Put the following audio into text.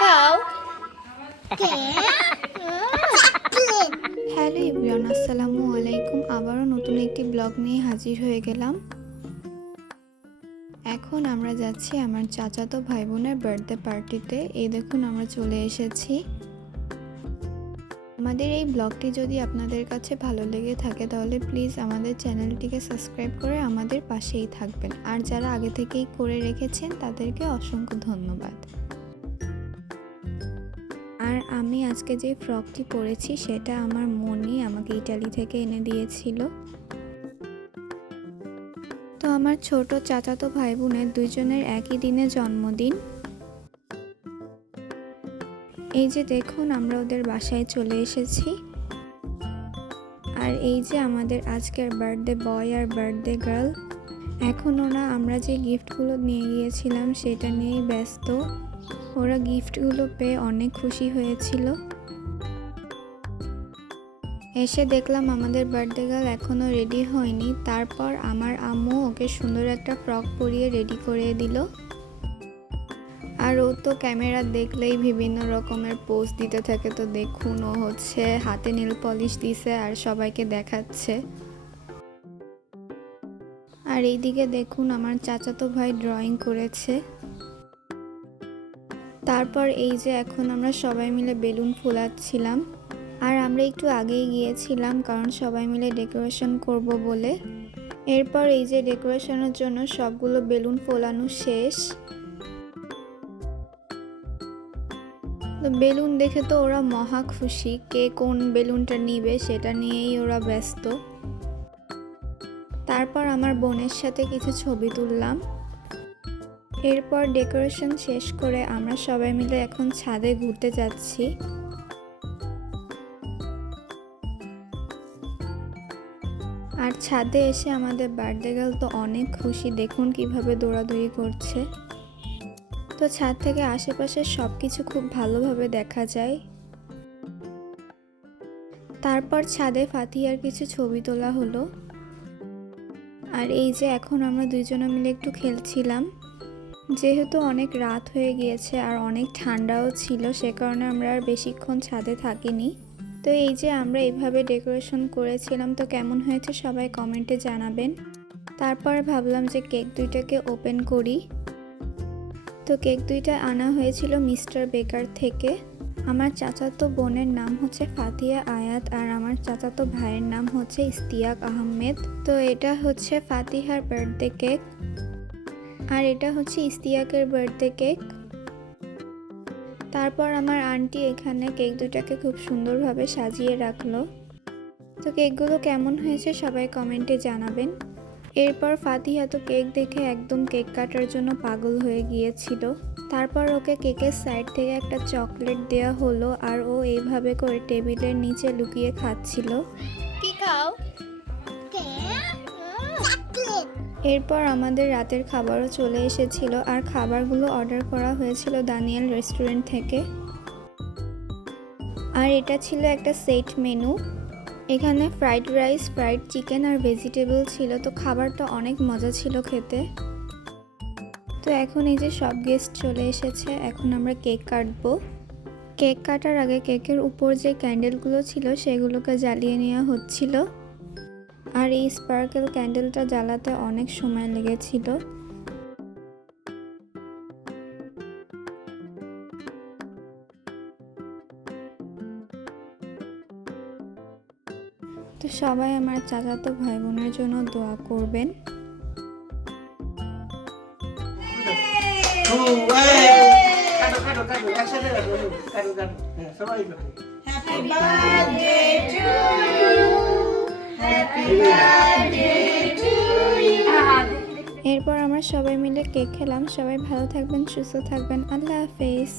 খাও। Hello everyone, আসসালামু আলাইকুম। আবারও নতুন একটি ব্লগ নিয়ে হাজির হয়ে গেলাম। এখন আমরা যাচ্ছি আমার চাচাতো ভাই বোনের বার্থডে পার্টিতে। এই দেখুন আমরা চলে এসেছি। আমাদের এই ব্লগটি যদি আপনাদের কাছে ভালো লেগে থাকে তাহলে প্লিজ আমাদের চ্যানেলটিকে সাবস্ক্রাইব করে আমাদের পাশেই থাকবেন। আর যারা আগে থেকেই করে রেখেছেন তাদেরকে অসংখ্য ধন্যবাদ। আর আমি আজকে যে ফ্রকটি পরেছি সেটা আমার মনি আমাকে ইটালি থেকে এনে দিয়েছিল। তো আমার ছোট চাচাতো ভাই বোনের দুইজনের একই দিনে জন্মদিন। এই যে দেখুন আমরা ওদের বাসায় চলে এসেছি। আর এই যে আমাদের আজকের বার্থডে বয় আর বার্থডে গার্ল। এখন ওরা আমরা যে গিফটগুলো নিয়ে গিয়েছিলাম সেটা নিয়েই ব্যস্ত। ওরা গিফটগুলো পেয়ে অনেক খুশি হয়েছিল। এসে দেখলাম আমাদের বার্থডে গার্ল এখনও রেডি হয়নি। তারপর আমার আম্মু ওকে সুন্দর একটা ফ্রক পরিয়ে রেডি করে দিল। আর ও তো ক্যামেরা দেখলেই বিভিন্ন রকমের পোজ দিতে থাকে। তো দেখুন ও হচ্ছে হাতে নীল পলিশ দিছে আর সবাইকে দেখাচ্ছে। আর এইদিকে দেখুন আমার চাচাতো ভাই ড্রয়িং করেছে। তারপর এই যে এখন আমরা সবাই মিলে বেলুন ফোলাচ্ছিলাম। আর আমরা একটু আগেই গিয়েছিলাম কারণ সবাই মিলে ডেকোরেশন করব বলে। এরপর এই যে ডেকোরেশনের জন্য সবগুলো বেলুন ফোলানো শেষ। তো বেলুন দেখে তো ওরা মহা খুশি। কে কোন বেলুনটা নিবে সেটা নিয়েই ওরা ব্যস্ত। তারপর আমার বোনের সাথে কিছু ছবি তুললাম। এরপর ডেকোরেশন শেষ করে আমরা সবাই মিলে এখন ছাদে ঘুরতে যাচ্ছি। আর ছাদে এসে আমাদের বার্থডে গার্ল তো অনেক খুশি। দেখুন কিভাবে দৌড়াদৌড়ি করছে। তো ছাদ থেকে আশেপাশে সব কিছু খুব ভালোভাবে দেখা যায়। তারপর ছাদে ফাতিহার কিছু ছবি তোলা হলো। আর এই যে এখন আমরা দুইজনে মিলে একটু খেলছিলাম। যেহেতু অনেক রাত হয়ে গিয়েছে আর অনেক ঠান্ডাও ছিল, সে কারণে আমরা আর বেশিক্ষণ ছাদে থাকিনি। তো এই যে আমরা এইভাবে ডেকোরেশন করেছিলাম। তো কেমন হয়েছে সবাই কমেন্টে জানাবেন। তারপর ভাবলাম যে কেক দুইটাকে ওপেন করি। তো কেক দুইটা আনা হয়েছিল মিস্টার বেকার থেকে। আমার চাচাতো বোনের নাম হচ্ছে ফাতিহা আয়াত আর আমার চাচাতো ভাইয়ের নাম হচ্ছে ইস্তিয়াক আহমেদ। তো এটা হচ্ছে ফাতিহার বার্থডে কেক আর এটা হচ্ছে ইস্তিয়াকের বার্থডে কেক। তারপর আমার আন্টি এখানে কেক দুটাকে খুব সুন্দরভাবে সাজিয়ে রাখলো। তো কেকগুলো কেমন হয়েছে সবাই কমেন্টে জানাবেন। এরপর ফাতিহা তো কেক দেখে একদম কেক কাটার জন্য পাগল হয়ে গিয়েছিল। তারপর ওকে কেকের সাইড থেকে একটা চকলেট দেওয়া হলো আর ও এইভাবে করে টেবিলের নিচে লুকিয়ে খাচ্ছিল। কি খাও? এরপর আমাদের রাতের খাবারও চলে এসেছিল আর খাবারগুলো অর্ডার করা হয়েছিল দানিয়েল রেস্টুরেন্ট থেকে। আর এটা ছিল একটা সেট মেনু। এখানে ফ্রাইড রাইস, ফ্রাইড চিকেন আর ভেজিটেবল ছিল। তো খাবারটা অনেক মজা ছিল খেতে। তো এখন এই যে সব গেস্ট চলে এসেছে, এখন আমরা কেক কাটবো। কেক কাটার আগে কেকের উপর যে ক্যান্ডেলগুলো ছিল সেগুলোকে জ্বালিয়ে নেওয়া হচ্ছিল। আর এই স্পার্কেল ক্যান্ডেলটা জ্বালাতে অনেক সময় লেগেছিল। তো সবাই আমার চাচাতো ভাই বোনের জন্য দোয়া করবেন। এরপর আমরা সবাই মিলে কেক খেলাম। সবাই ভালো থাকবেন, সুস্থ থাকবেন। আল্লাহ হাফেজ।